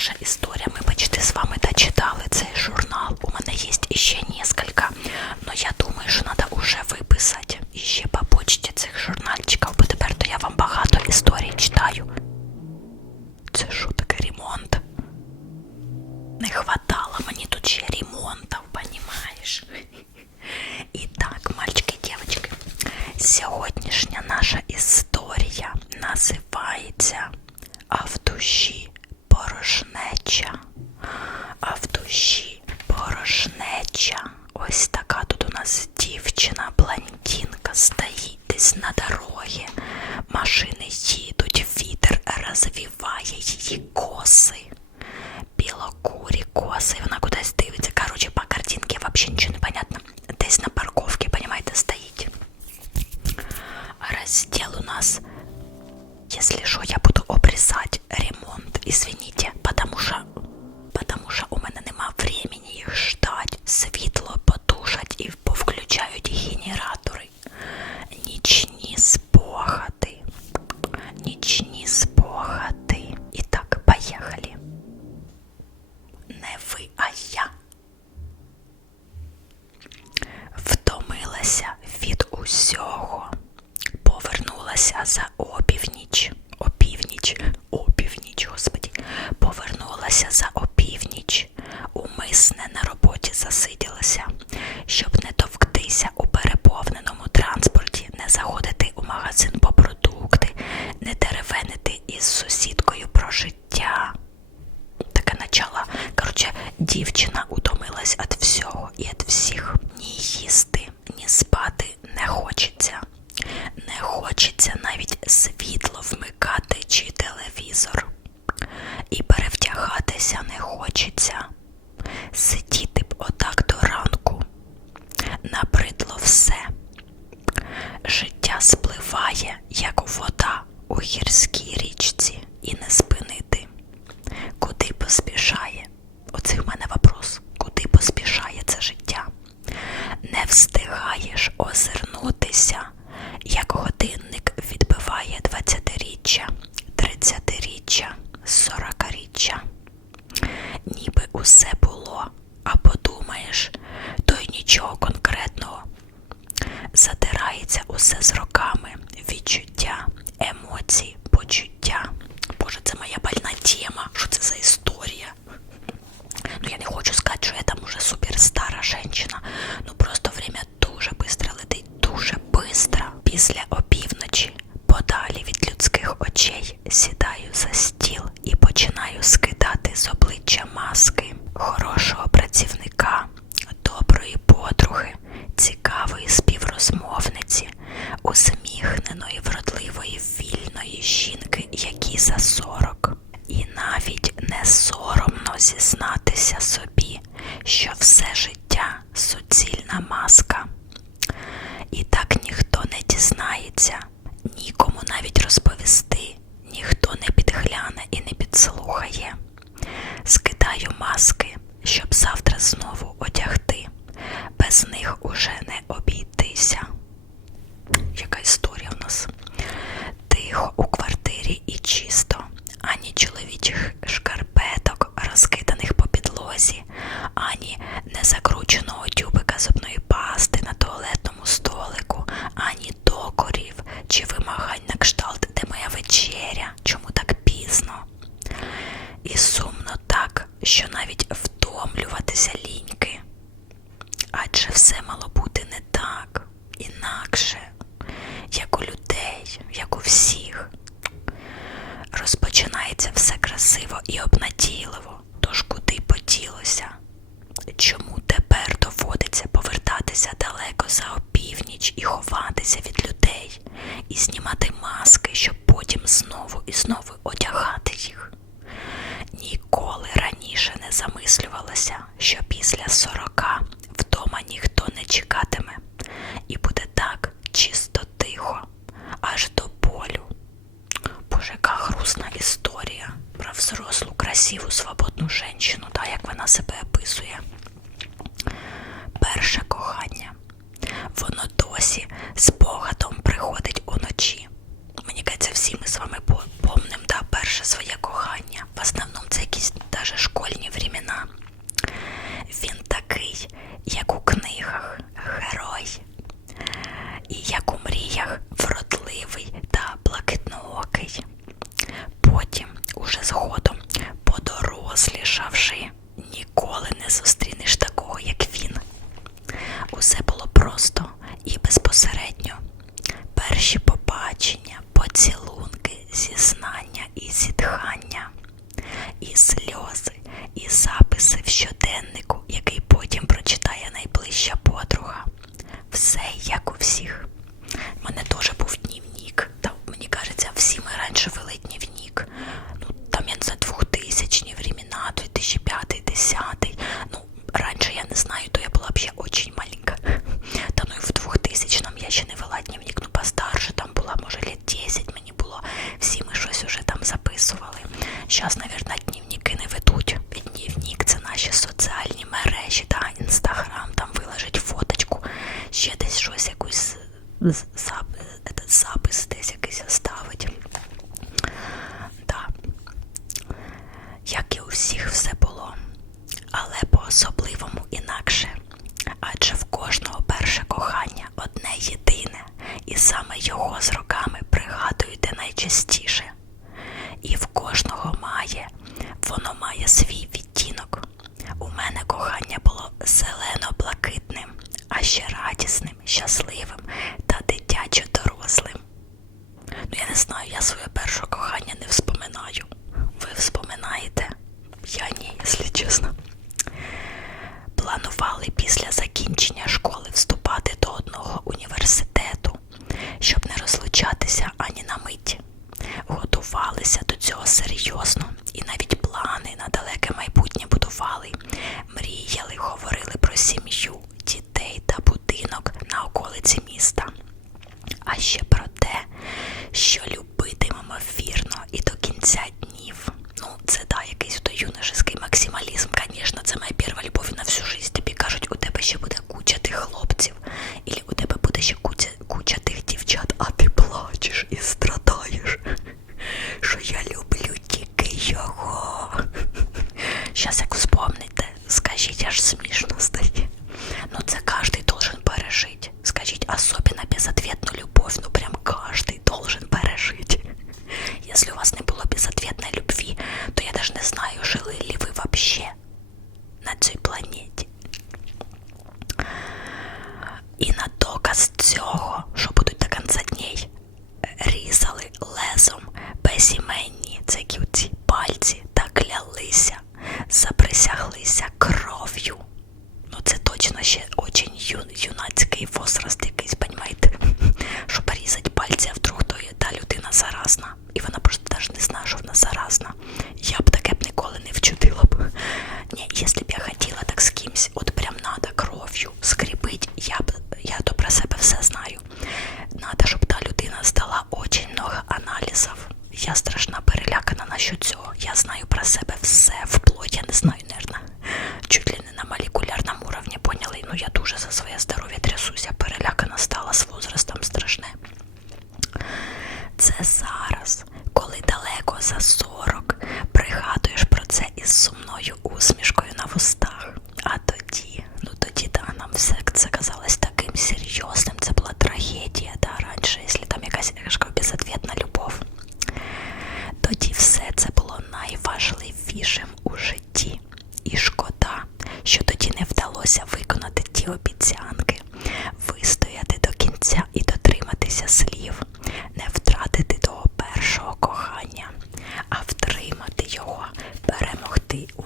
наша история. Мы почти з вами дочитали цей журнал. У мене есть еще несколько, но ну, я думаю, что надо уже вы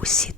усі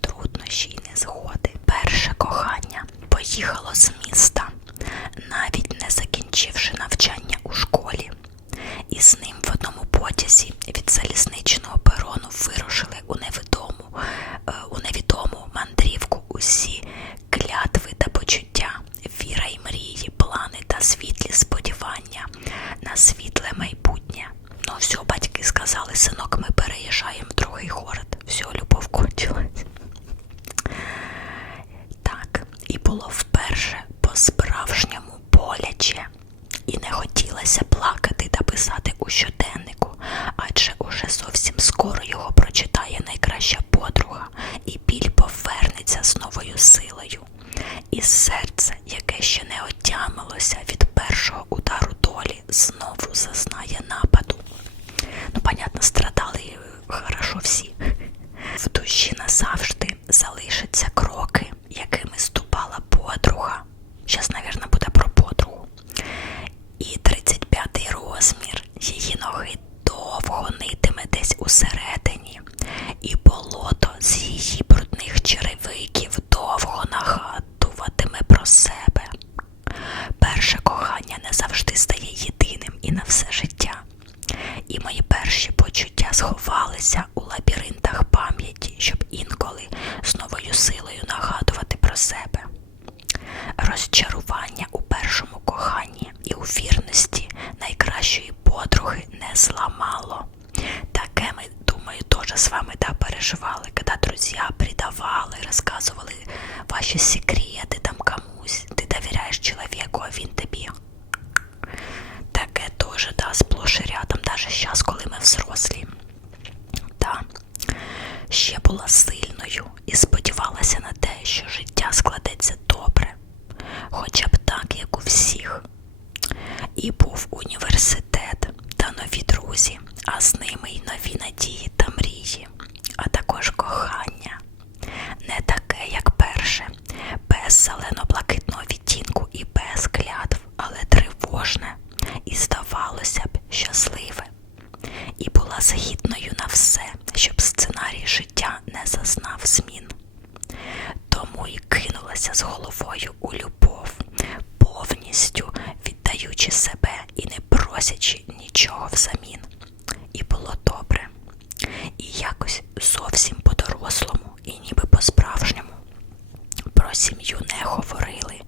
сім'ю не говорили,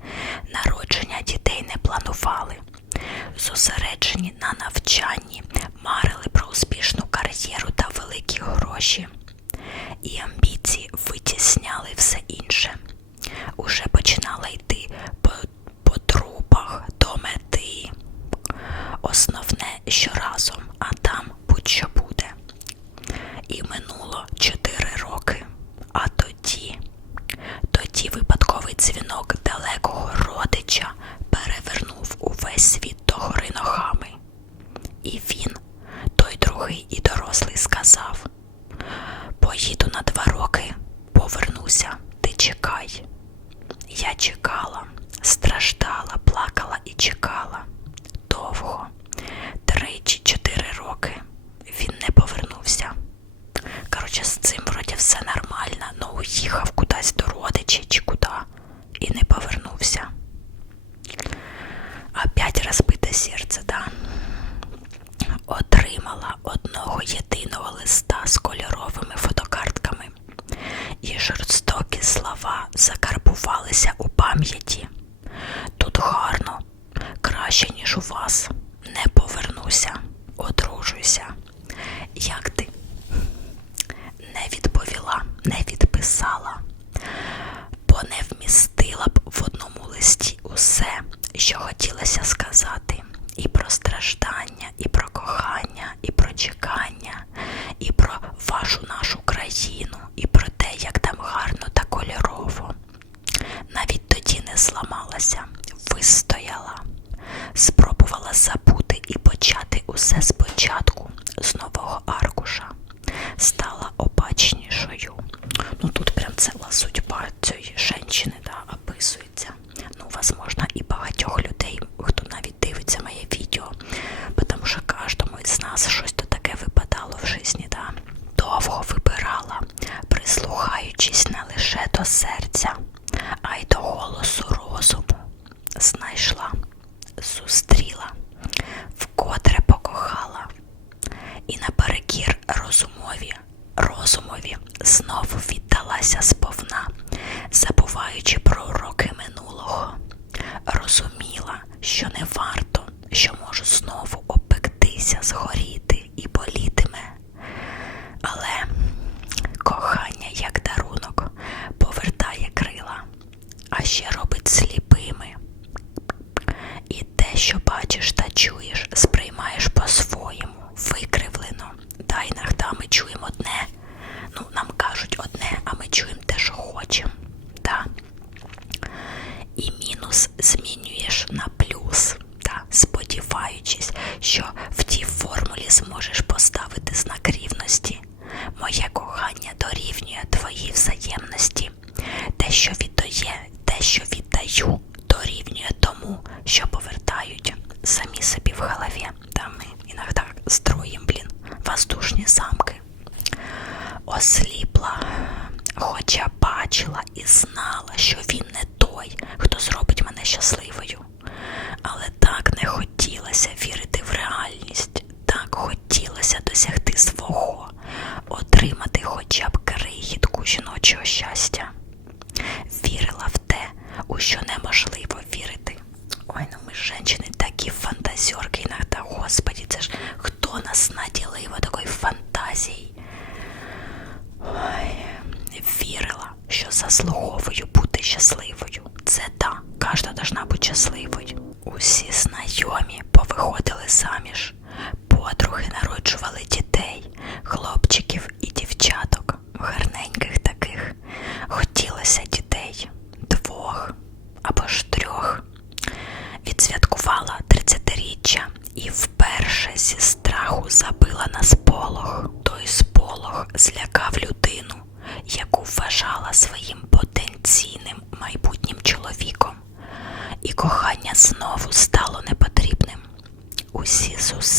народження дітей не планували. Зосереджені на навчанні, марили про успішну кар'єру та великі гроші. справ. ще робить сліпими. І те, що бачиш та чуєш, сприймаєш по-своєму. отримати хоча б крихітку жіночого щастя. Вірила в те, у що неможливо вірити. Ой, ну ми жінки такі фантазерки іноді, господі, це ж хто нас наділив такої фантазії? Ой, вірила, що заслуговую бути щасливою. Це так, да, кожна должна бути щасливою. Усі знайомі повиходили заміж, подруги народжували дітей, хлопчиків гарненьких таких. Хотілося дітей двох або ж трьох. Відсвяткувала 30-річчя і вперше зі страху забила на сполох. Той сполох злякав людину, яку вважала своїм потенційним майбутнім чоловіком. І кохання знову стало непотрібним. Усі зусилля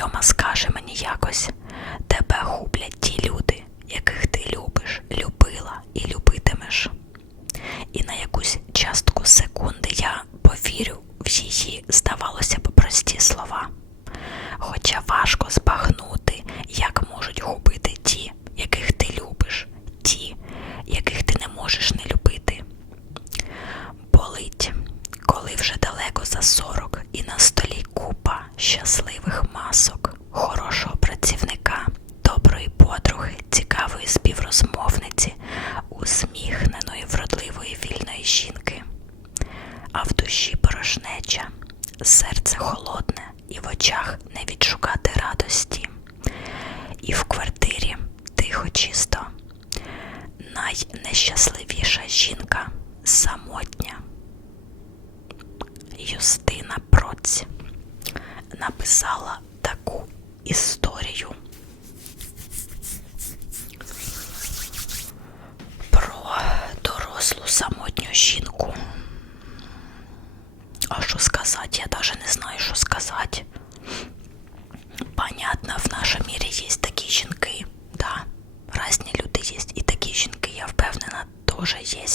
wieloma sklepami Юстина Проць написала таку історію про дорослу самотню жінку. А що сказати? Я навіть не знаю, що сказати. Понятно, в нашому мірі є такі жінки, да, різні люди є, і такі жінки, я впевнена, теж є.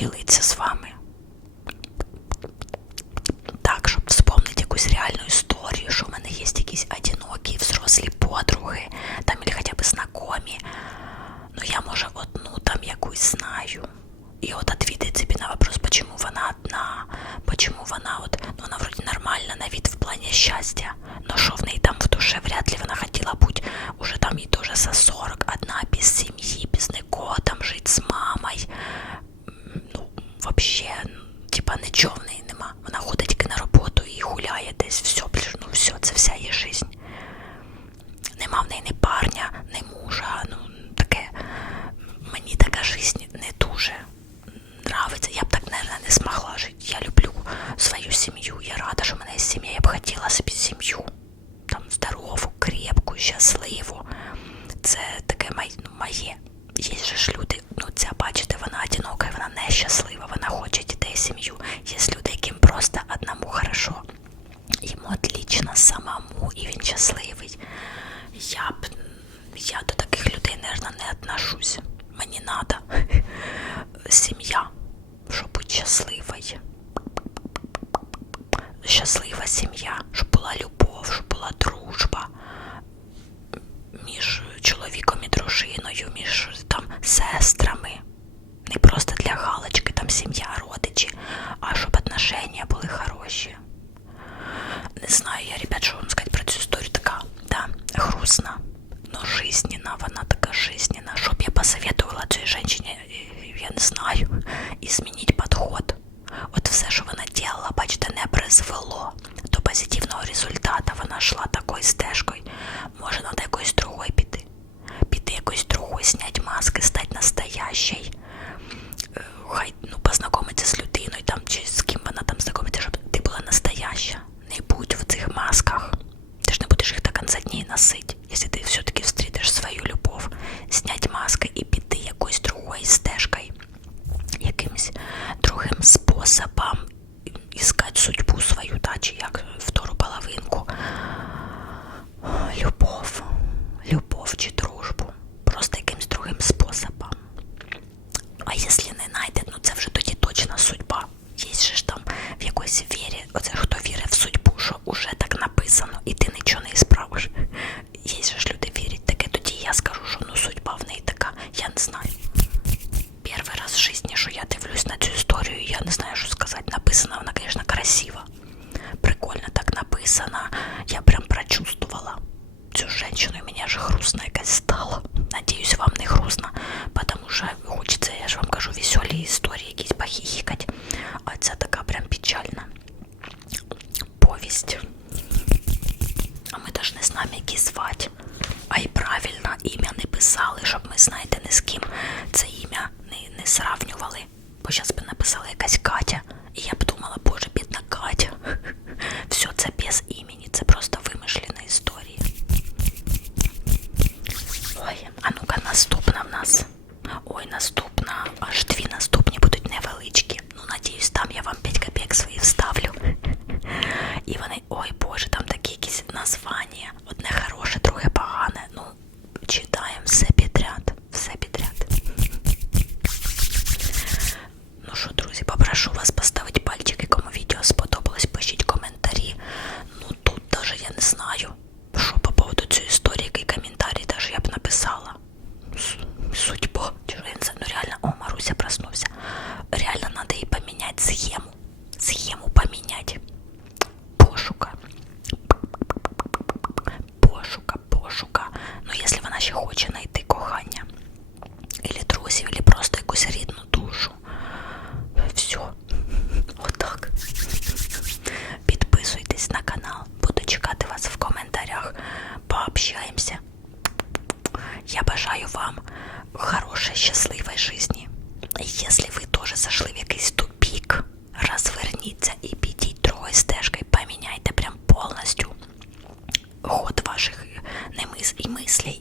делается сливу. Це таке ну, моє. Є ж люди, ну ця, бачите, вона одинока, вона нещаслива, вона хоче дітей, сім'ю. Є люди, яким просто одному хорошо. Йому отлично самому, і він щасливий. нашла мыслей,